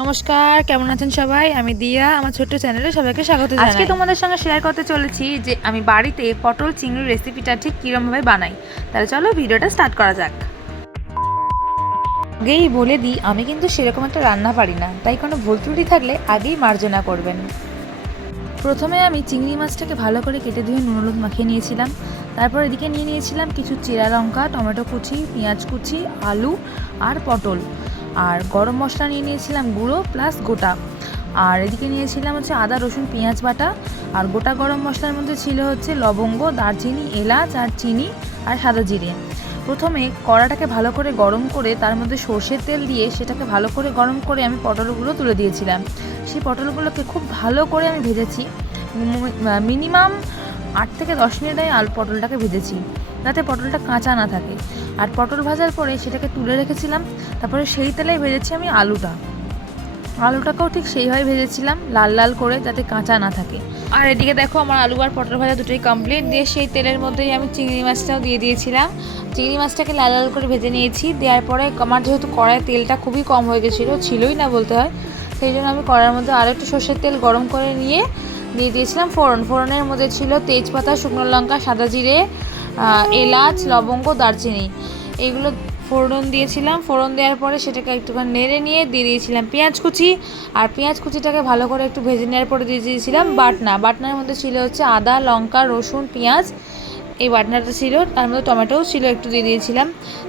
নমস্কার, কেমন আছেন সবাই? আমি দিয়া, আমার ছোট্ট চ্যানেলে সবাইকে স্বাগত জানাই। আজকে তোমাদের সঙ্গে শেয়ার করতে চলেছি যে আমি বাড়িতে পটল চিংড়ির রেসিপিটা ঠিক কীরকমভাবে বানাই। তাহলে চলো ভিডিওটা স্টার্ট করা যাক। আগেই বলে দিই, আমি কিন্তু সেরকম একটা রান্না পারি না, তাই কোনো ভুল ত্রুটি থাকলে আগেই মার্জনা করবেন। প্রথমে আমি চিংড়ি মাছটাকে ভালো করে কেটে ধুয়ে নুন হলুদ মাখিয়ে নিয়েছিলাম। তারপর এদিকে নিয়ে নিয়েছিলাম কিছু চেরা লঙ্কা, টমেটো কুচি, পেঁয়াজ কুচি, আলু আর পটল, আর গরম মশলা নিয়ে নিয়েছিলাম গুঁড়ো প্লাস গোটা। আর এদিকে নিয়েছিলাম হচ্ছে আদা রসুন পেঁয়াজ বাটা। আর গোটা গরম মশলার মধ্যে ছিল হচ্ছে লবঙ্গ, দারচিনি, এলাচ আর চিনি আর সাদা জিরে। প্রথমে কড়াটাকে ভালো করে গরম করে তার মধ্যে সর্ষের তেল দিয়ে সেটাকে ভালো করে গরম করে আমি পটলগুলো তুলে দিয়েছিলাম। সেই পটলগুলোকে খুব ভালো করে আমি ভেজেছি, মিনিমাম 8 থেকে 10 মিনিট আমি পটলটাকে ভেজেছি, যাতে পটলটা কাঁচা না থাকে। আর পটল ভাজার পরে সেটাকে তুলে রেখেছিলাম। তারপরে সেই তেলেই ভেজেছি আমি আলুটাকেও ঠিক সেইভাবে ভেজেছিলাম, লাল লাল করে, যাতে কাঁচা না থাকে। আর এদিকে দেখো আমার আলু আর পটল ভাজা দুটোই কমপ্লিট। দিয়ে সেই তেলের মধ্যেই আমি চিংড়ি মাছটাও দিয়ে দিয়েছিলাম। চিংড়ি মাছটাকে লাল লাল করে ভেজে নিয়েছি। দেওয়ার পরে আমার যেহেতু কড়াই তেলটা খুবই কম হয়ে গেছিলো, ছিলই না বলতে হয়, সেই জন্য আমি কড়াইয়ের মধ্যে আরও একটু সর্ষের তেল গরম করে নিয়ে দিয়ে দিয়েছিলাম ফোড়নের মধ্যে ছিল তেজপাতা, শুকনো লঙ্কা, সাদা জিরে, এলাচ, লবঙ্গ, দারচিনি, এগুলো ফোড়ন দিয়েছিলাম। ফোড়ন দেওয়ার পরে সেটাকে একটুখানি নেড়ে নিয়ে দিয়ে দিয়েছিলাম পেঁয়াজ কুচি। আর পেঁয়াজ কুচিটাকে ভালো করে একটু ভেজে নেওয়ার পরে দিয়ে দিয়েছিলাম বাটনার মধ্যে ছিল হচ্ছে আদা, লঙ্কা, রসুন, পেঁয়াজ, এই বাটনাটা ছিল। তার মধ্যে টমেটোও ছিল, একটু দিয়ে দিয়েছিলাম।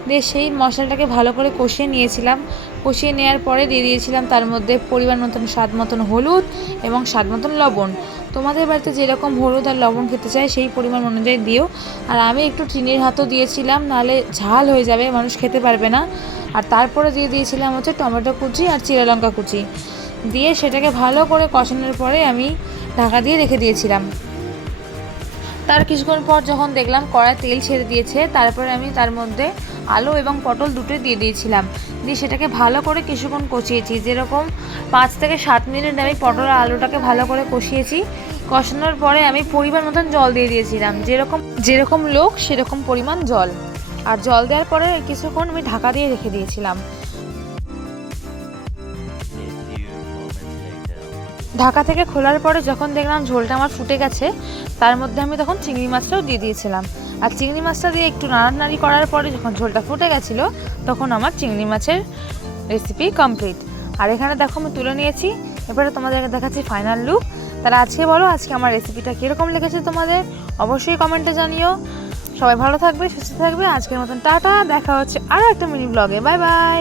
দিয়ে সেই মশলাটাকে ভালো করে কষিয়ে নিয়েছিলাম। কষিয়ে নেওয়ার পরে দিয়ে দিয়েছিলাম তার মধ্যে পরিমাণ মতন স্বাদ মতন হলুদ এবং স্বাদ মতন লবণ। তোমাদের বাড়িতে যেরকম হলুদ আর লবণ খেতে চায় সেই পরিমাণ অনুযায়ী দিও। আর আমি একটু চিনির হাতও দিয়েছিলাম, নাহলে ঝাল হয়ে যাবে, মানুষ খেতে পারবে না। আর তারপরে দিয়ে দিয়েছিলাম হচ্ছে টমেটো কুচি আর চিরা লঙ্কা কুচি। দিয়ে সেটাকে ভালো করে কষানোর পরে আমি ঢাকা দিয়ে রেখে দিয়েছিলাম। তার কিছুক্ষণ পর যখন দেখলাম কড়াই তেল ছেড়ে দিয়েছে, তারপরে আমি তার মধ্যে আলু এবং পটল দুটোই দিয়ে দিয়েছিলাম। দিয়ে সেটাকে ভালো করে কিছুক্ষণ কষিয়েছি, যেরকম 5 থেকে 7 মিনিট আমি পটল আর আলুটাকে ভালো করে কষিয়েছি। কষানোর পরে আমি পরিমাণ মতন জল দিয়ে দিয়েছিলাম, যেরকম লোক সেরকম পরিমাণ জল। আর জল দেওয়ার পরে কিছুক্ষণ আমি ঢাকা দিয়ে রেখে দিয়েছিলাম। ঢাকা থেকে খোলার পরে যখন দেখলাম ঝোলটা আমার ফুটে গেছে, তার মধ্যে আমি তখন চিংড়ি মাছটাও দিয়ে দিয়েছিলাম। আর চিংড়ি মাছটা দিয়ে একটু নাড়ানাড়ি করার পরে যখন ঝোলটা ফুটে গেছিলো, তখন আমার চিংড়ি মাছের রেসিপি কমপ্লিট। আর এখানে দেখো আমি তুলে নিয়েছি। এবারে তোমাদেরকে দেখাচ্ছি ফাইনাল লুক। তাহলে আজকে বলো, আজকে আমার রেসিপিটা কীরকম লেগেছে তোমাদের, অবশ্যই কমেন্টে জানিও। সবাই ভালো থাকবে, সুস্থ থাকবে। আজকের মতন টাটা, দেখা হচ্ছে আরও একটা মিনি ব্লগে। Bye bye.